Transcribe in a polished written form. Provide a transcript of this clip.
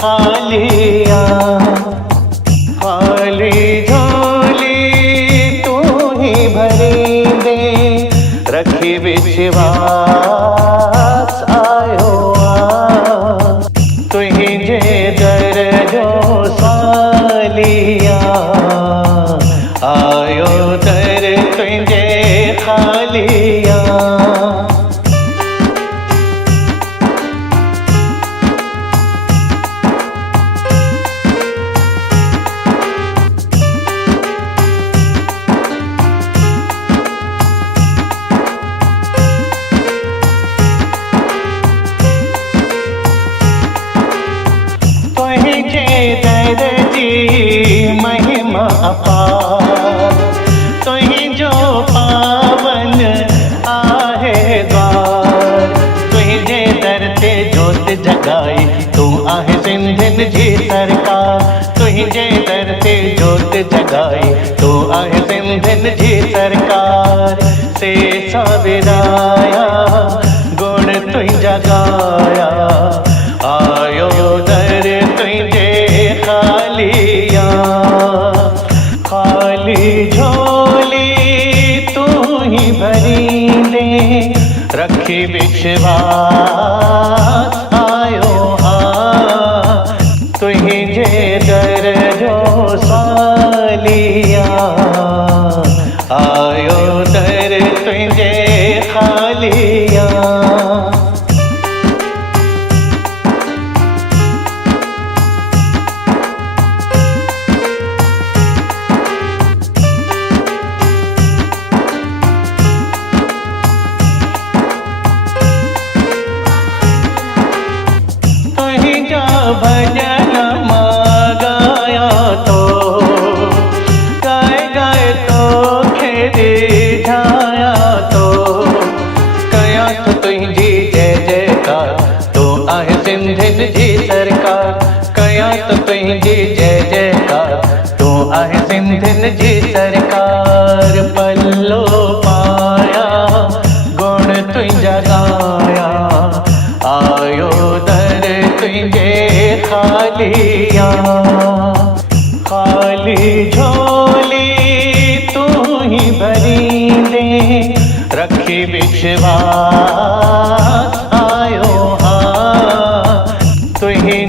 खालिया खाली झोली तू ही भरी दे, रखी विश्वास आयो तुझे दर जो सालिया, आयो दर तुझे खालिया। महिमा अपार तुही जो पावन आहे द्वार, तुझे दर ते जोत जगाई तू आहे सिंधिन जी सरकार, तुझे दर ते जोत जगाई तू आहे सिंधिन जी सरकार। से साविराया गुण तुझा गाया, आयो दर तुझे खालिया खाली झोली तू ही भरी दे, रखी विश्वास आयो तुझे दर जो सालिया, आयो दर तुझे खालिया। भजन गाया तो गाए गाए तो खेरी जाया तो, कया तो तुझी जय जयकार तो आहे सिंधिन जी सरकार, कया तो तुझी जय जयकार तो आहे सिंधिन जी सरकार। पल्लो पाया गुण तुझा गाया, आयो दर तुझे खालिया खाली झोली तू ही भरी दे, रखी विश्वास आयो तुझे